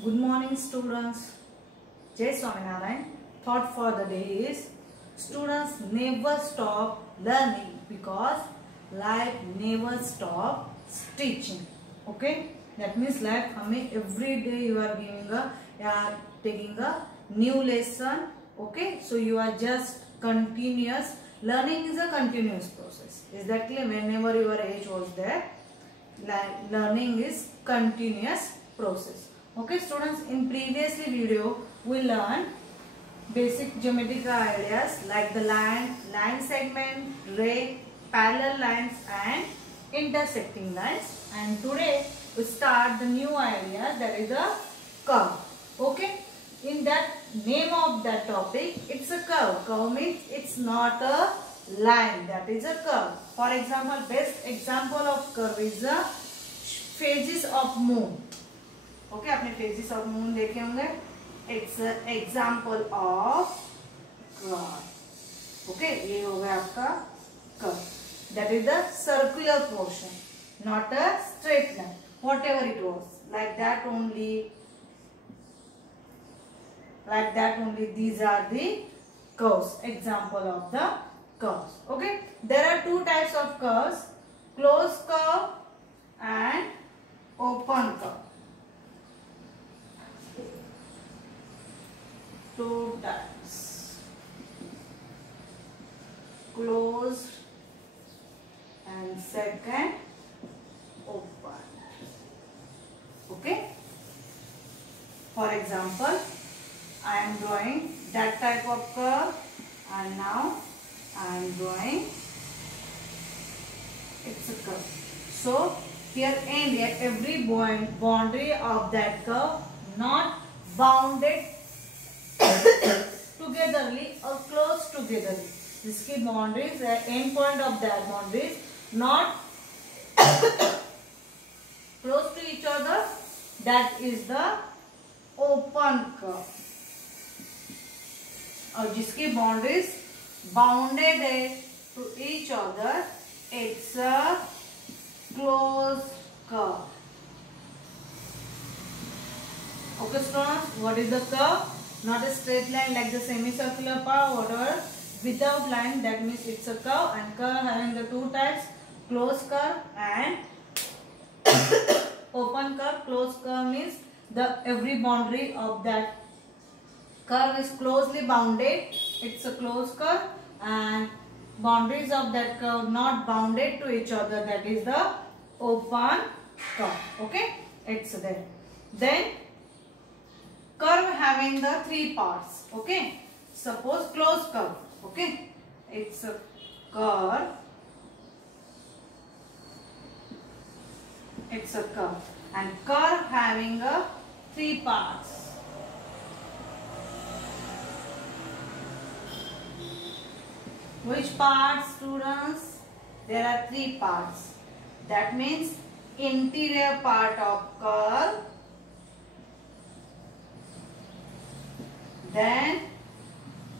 Good morning, students. Jai Swaminarayan. Thought for the day is students never stop learning because life never stop teaching. Okay, that means life हमें every day you are giving taking a new lesson. Okay, so you are just continuous learning is a continuous process. Is that clear? Whenever your age was there, learning is continuous process. Okay students, in previously video we learned basic geometrical ideas like the line segment, ray, parallel lines and intersecting lines, and today we start the new ideas, that is a curve. Okay, in that name of that topic, it's a curve. Curve means it's not a line, that is a curve. For example, best example of curve is the phases of moon. Okay, आपने phases of moon देखे होंगे. It's an example of curve. Okay, ये हो गया आपका curve. That is the circular portion, not a straight line. Whatever it was, like that only. Like that only. These are the curves. Example of the curves. Okay, there are two types of curves: closed curve and open curve. Two types: closed and second open. Okay, for example, I am drawing that type of curve, and now I am drawing it's a curve. So here and here every boundary of that curve not bounded togetherly or close togetherly. जिसकी boundaries end point of that boundaries not close to each other, that is the open curve. और जिसकी boundaries bounded है to each other, it's a closed curve. Okay students, what is the curve? Not a straight line like the semicircular part, whatever, without line, that means it's a curve. And curve having the two types: closed curve and open curve. Closed curve means the every boundary of that curve is closely bounded, it's a closed curve, and boundaries of that curve not bounded to each other, that is the open curve. Okay, it's there. Then curve having the three parts. Okay, suppose closed curve. Okay, it's a curve. It's a curve, and curve having a three parts. Which parts, students? There are three parts. That means interior part of curve, then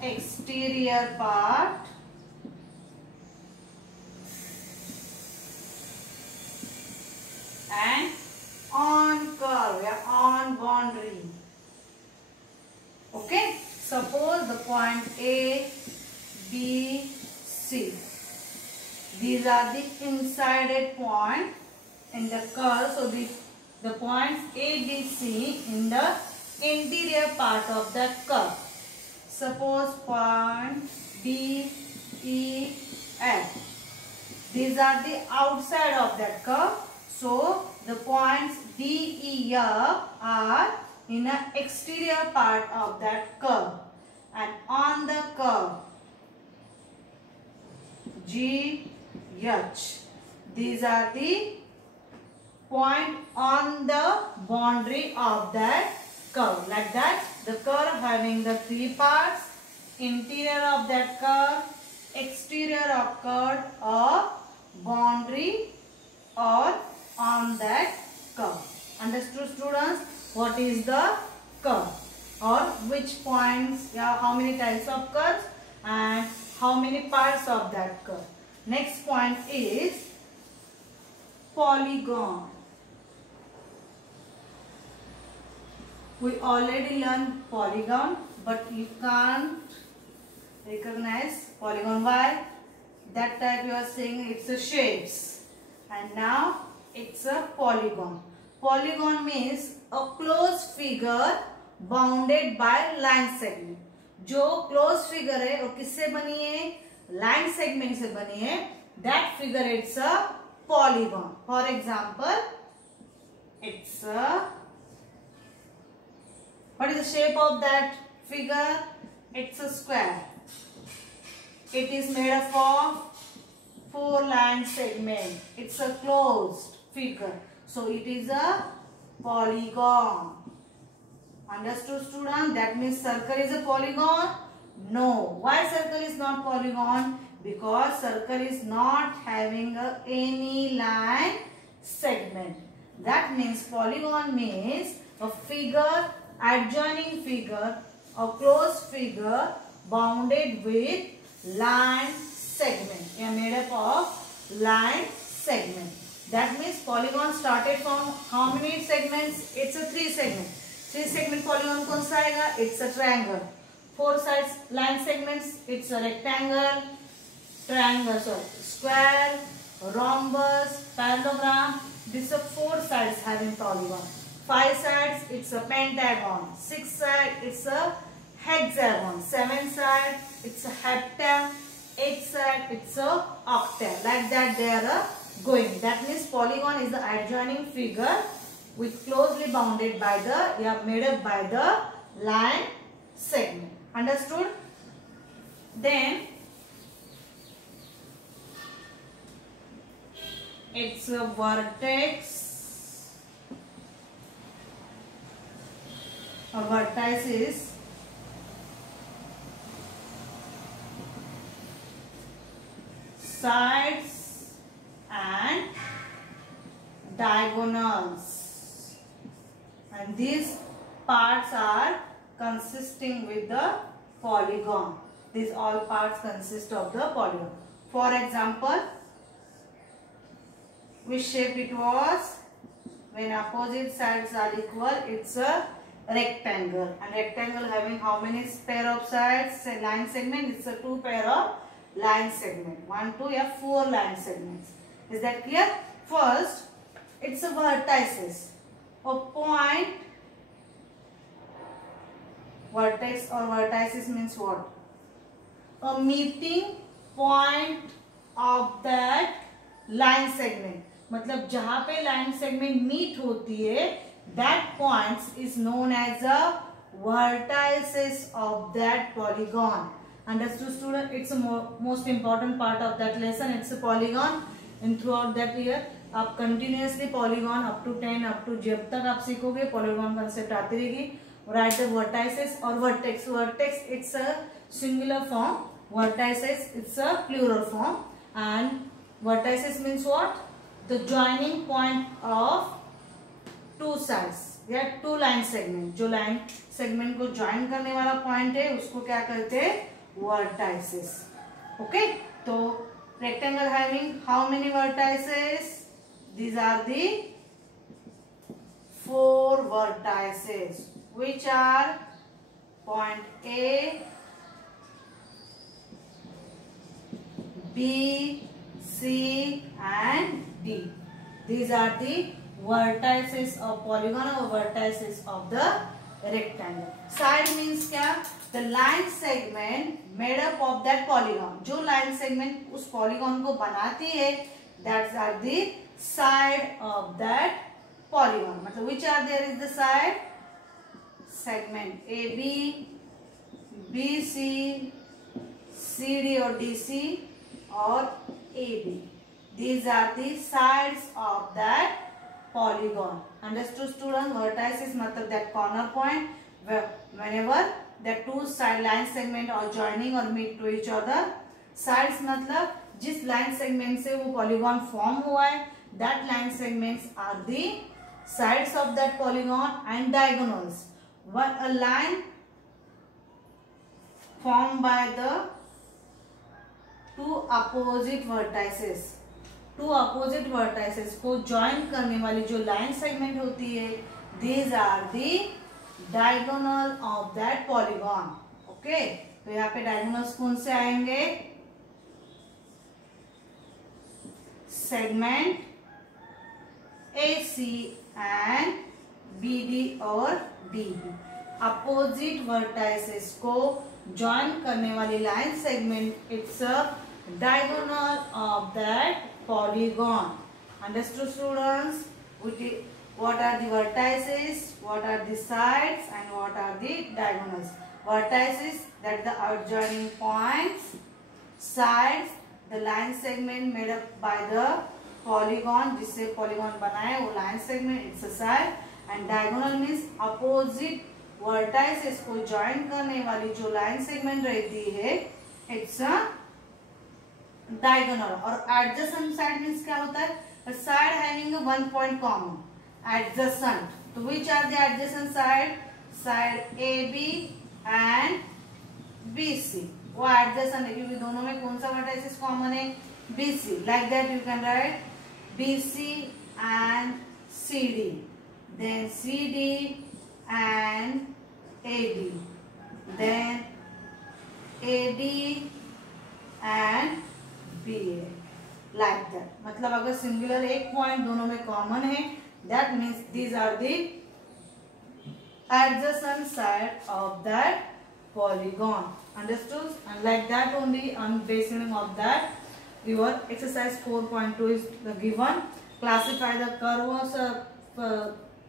exterior part, and on curve, on boundary. Okay, suppose the point A, B, C. These are the insided point in the curve. So the points A, B, C in the interior part of that curve. Suppose point D, E, F. These are the outside of that curve. So the points D, E, F are in the exterior part of that curve. And on the curve G, H. These are the point on the boundary of that curve. Like that, the curve having the three parts: interior of that curve, exterior of curve, or boundary or on that curve. Understood students? What is the curve, or which points, how many types of curves and how many parts of that curve. Next point is polygon. We already learned polygon, but you can't recognize polygon. Why? That type you are saying it's a shapes, and now it's a polygon. Polygon means a closed figure bounded by line segment. जो closed figure है वो किससे बनी है? Line segment से बनी है. That figure it's a polygon. For example, it's a, what is the shape of that figure? It's a square. It is made up of 4 line segments. It's a closed figure. So it is a polygon. Understood, student? That means circle is a polygon? No. Why circle is not polygon? Because circle is not having any line segment. That means polygon means a figure, adjoining figure, a closed figure bounded with line segment. They are made up of line segment. That means polygon started from how many segments? It's a 3 segment. 3 segment polygon कौन सा आएगा? It's a triangle. 4 sides line segments. It's a rectangle, triangle, sorry, square, rhombus, parallelogram. These are 4 sides having polygon. 5 sides, it's a pentagon. 6 sides, it's a hexagon. 7 sides, it's a heptagon. 8 sides, it's a octagon. Like that they are going. That means polygon is the adjoining figure with closely bounded by the, made up by the line segment. Understood? Then it's a vertex or vertices sides and diagonals, and these parts are consisting with the polygon. These all parts consist of the polygon. For example, which shape it was? When opposite sides are equal, it's a rectangle. And rectangle having how many pair of sides? Say line segment, it's a 2 pair of line segment. 1, 2, 4 line segments. Is that clear? First, it's a vertices. A point, vertex or vertices means what? A meeting point of that line segment. मतलब जहाँ पे line segment meet होती है, that points is known as a vertices of that polygon. Understood, student? It's a most important part of that lesson. It's a polygon. And throughout that year, आप continuously polygon up to 10, up to जब तक आप सीखोगे polygon concept आती रहेगी. Write the vertices or vertex. Vertex, it's a singular form. Vertices, it's a plural form. And vertices means what? The joining point of 2 sides या 2 line segment. जो line segment को join करने वाला point है, उसको क्या कहते हैं? Vertices. Okay? तो rectangle having how many vertices? These are the 4 vertices, which are point A, B, C and D. These are the vertices of polygon or vertices of the rectangle. Side means क्या? The line segment made up of that polygon. जो line segment उस polygon को बनाती है, that are the side of that polygon. मतलब which are there is the side? Segment AB, BC, CD or DC or AB. These are the sides of that polygon. Understood, student? Vertices मतलब that corner point where whenever the 2 side line segment are joining or meet to each other. Sides मतलब जिस line segment से वो polygon form हुआ है, that line segments are the sides of that polygon and diagonals. When a line formed by the 2 opposite vertices, 2 opposite vertices को join करने वाली जो line segment होती है, these are the diagonal of that polygon. Okay, तो यहाँ पे diagonals कौन से आएंगे? सेगमेंट AC एंड BD और DB। अपोजिट वर्टाइसेस को ज्वाइन करने वाली line segment, it's a diagonal of that polygon. Understood students? What are the vertices, what are the sides, and what are the diagonals? Vertices, that the adjoining points. Sides, the line segment made up by the polygon, जिससे polygon बना है वो line segment, it's a side. And diagonal means opposite vertices को join करने वाली जो line segment रहती है, it's a diagonal. और adjacent side means क्या होता है? A side having a one point common. Adjacent. So which are the adjacent side? Side AB and BC. वो adjacent है क्योंकि दोनों में कौन सा vertices common है? BC. Like that you can write BC and CD. Then CD and AB. Then AD and BA. Like that. मतलब अगर सिंगुलर एक पॉइंट दोनों में कॉमन है, that means these are the adjacent side of that polygon. Understood? And like that only, on basing of that, your exercise 4.2 is given. Classify the curves,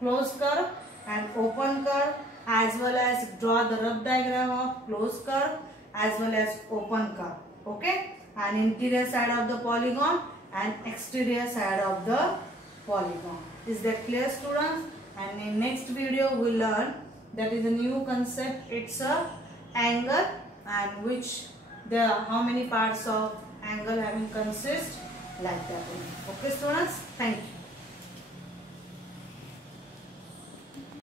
closed curve and open curve, as well as draw the rough diagram of closed curve as well as open curve. Okay? And interior side of the polygon and exterior side of the polygon. Is that clear, students? And in next video we will learn that is a new concept. It's a angle, and which the how many parts of angle having consist, like that. Okay, students? Thank you.